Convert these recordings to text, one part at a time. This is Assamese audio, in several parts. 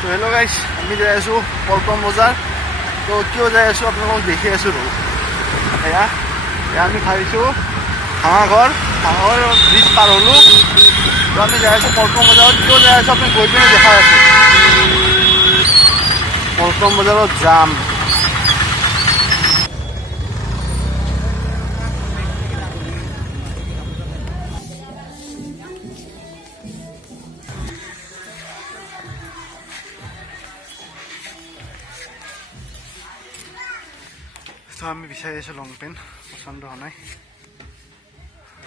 তো হেল্ল' গাইছ, আমি যাই আছোঁ পল্টন বজাৰ। তো কিয় যাই আছোঁ আপোনালোকক দেখি আছোঁ ৰ'ব। এয়া আমি ভাবিছোঁ ভাঙাঘৰ ব্ৰিজ পাৰ হ'লোঁ। তো আমি যাই আছোঁ পল্টন বজাৰত। কিয় যাই আছোঁ আপুনি গৈ পিনে দেখাই আছোঁ। পল্টন বজাৰত যাম। তো আমি বিচাৰি আছোঁ লং পেণ্ট, পচন্দ হোৱা নাই।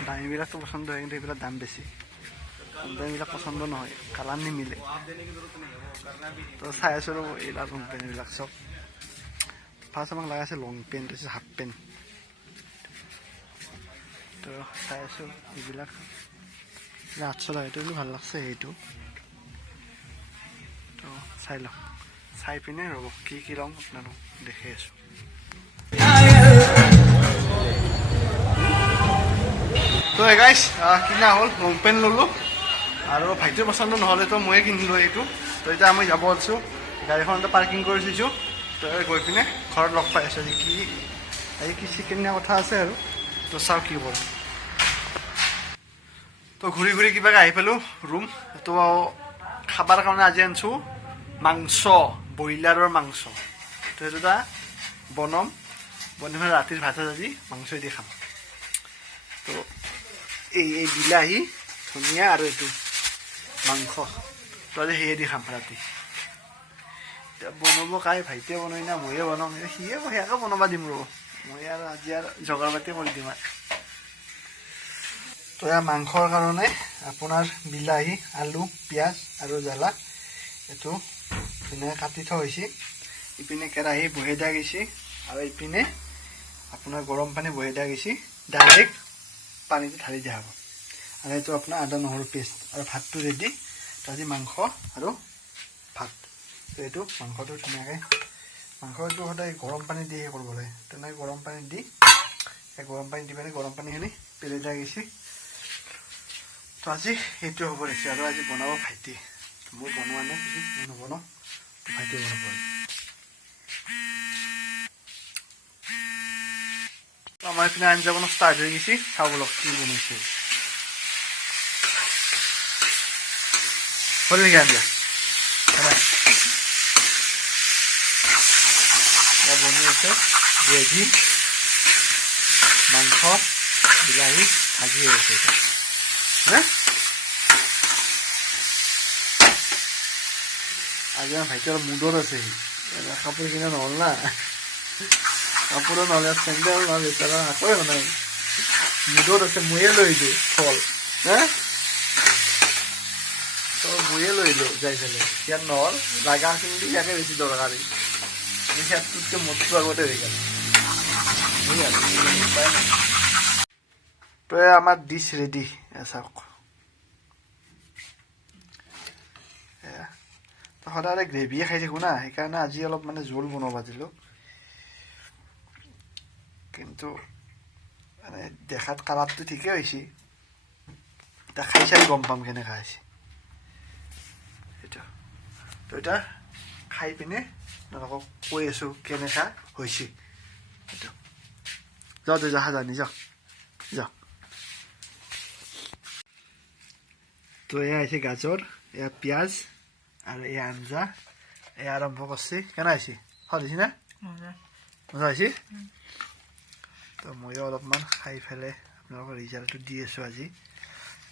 দামীবিলাকতো পচন্দ হয়, কিন্তু এইবিলাক দাম বেছি। দামীবিলাক পচন্দ নহয়, কালাৰ নিমিলে। তো চাই আছোঁ ৰ'ব এইবিলাক লং পেণ্টবিলাক চব। ফাৰ্ষ্ট আমাক লগা আছে লং পেণ্ট, তাৰপিছত হাফ পেণ্ট। তো চাই আছোঁ এইবিলাক 800 টকা। এইটো ভাল লাগছে সেইটো। তো চাই লওঁ, চাই পিনে ৰ'ব কি লওঁ আপোনালোক দেখি আছোঁ। তো গাইছ কিনা হ'ল, লং পেণ্ট ল'লোঁ আৰু ভাইটিৰ পচন্দ নহ'লেতো ময়ে কিনিলোঁ এইটো। তো এতিয়া আমি যাব আছোঁ, গাড়ীখনতে পাৰ্কিং কৰি থৈছোঁ। তো গৈ পিনে ঘৰত লগ পাই আছোঁ। আজি কি চিকেন নিয়া কথা আছে আৰু। তো চাওঁ কি কৰোঁ। তো ঘূৰি ঘূৰি কিবাকৈ আহি পালোঁ ৰুম। তো খাবৰ কাৰণে আজি আনিছোঁ মাংস, ব্ৰইলাৰৰ মাংস। তো সেইটো এটা বনাই পেলাই ৰাতিৰ ভাত আজি মাংস দি খাম। তো এই বিলাহী, ধনিয়া আৰু এইটো মাংস, তো আজি সেয়ে দি খাম ৰাতি। এতিয়া বনাব কাই, ভাইটিয়ে বনাই না ময়ে বনাম? সিয়ে সেয়াকে বনাব দিম ৰ'ব। মই আৰু আজি আৰু জগাৰ পাতি কৰি দিম আৰু। তো এয়া মাংসৰ কাৰণে আপোনাৰ বিলাহী, আলু, পিঁয়াজ আৰু জ্বালা এইটো ধুনীয়াকৈ কাটি থোৱা হৈছে। ইপিনে কেৰাহী বহাই দিয়া গৈছে আৰু ইপিনে আপোনাৰ গৰম পানী বহাই দিয়া গৈছে। ডাইৰেক্ট পানীটো ঢালি দিয়া হ'ব। আৰু এইটো আপোনাৰ আদা নহৰু পেষ্ট আৰু ভাতটো ৰেডি। তো আজি মাংস আৰু ভাত। তো এইটো মাংসটো ধুনীয়াকৈ, মাংসটো সদায় গৰম পানী দিহে কৰিব লাগে। তেনেকৈ গৰম পানী দি পিনে গৰম পানীখিনি পেলাই দিয়া গৈছে। তো আজি সেইটো হ'ব দিছে। আৰু আজি বনাব ভাইটি, মই বনোৱা নাই, মই নবনাওঁ, ভাইটি বনাব। আমাৰ এইপিনে আঞ্জা বনোৱা ষ্টাৰ্ট হৈ গৈছে। চাওঁ বলক কি বনাইছে। হ'ল নেকি আঞ্জা? বনি আছে গ্ৰেভি, মাংস, বিলাহী ভাজি হৈ আছে এতিয়া। আজি আমাৰ ভাইটি অলপ মুডত আছে। কাপোৰ কিনা নহ'ল না, কাপোৰো নহ'লে, চেণ্ডেল নহ'লে, বেচাৰা একোৱে নাই। মুডত আছে, ময়ে লৈ দিওঁ ফল। তো ময়ে লৈ দিওঁ যাই পেলাই। ইয়াত নহ'ল, লাগা আছিল বুলি ইয়াকে বেছি দৰকাৰী। ইয়াতটোতকৈ মোৰটো আগতে হৈ গ'ল। তো আমাৰ ডিছ ৰেডি, চাওক। তো সদায় গ্ৰেভিয়ে খাই থাকোঁ না, সেইকাৰণে আজি অলপ মানে জোল বনাব দিলোঁ। কিন্তু মানে দেখাত কালাৰটো ঠিকেই হৈছে। এতিয়া খাই চাই গম পাম কেনেকুৱা হৈছে এইটো। তো এতিয়া খাই পিনে আপোনালোকক কৈ আছোঁ কেনেকুৱা হৈছে এইটো। যাওঁ জানি যাওঁ। তো এয়া হৈছে গাজৰ, এয়া পিঁয়াজ আৰু এয়া আঞ্জা। এয়া আৰম্ভ কৰিছে। কেনে হৈছে? ভাল হৈছে না? মজা হৈছে। তো ময়ো অলপমান খাই পেলাই আপোনালোকৰ ৰিজাল্টটো দি আছোঁ আজি।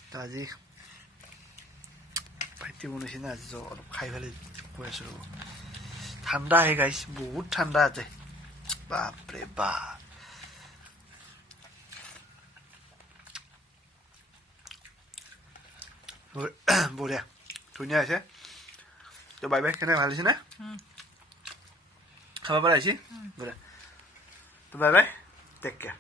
তো আজি ভাইটি বনাইছে না, আজি অলপ খাই পেলাই কৈ আছোঁ ৰ'ব। ঠাণ্ডা আহে গাইছ, বহুত ঠাণ্ডা আছে। বাপৰে বাপ। বঢ়িয়া, ধুনীয়া হৈছে। তো বাই বাই। কেনে ভাল হৈছে না? খাব পৰা হৈছে? বঢ়িয়া। তো বাই বাই, টেক কেয়াৰ।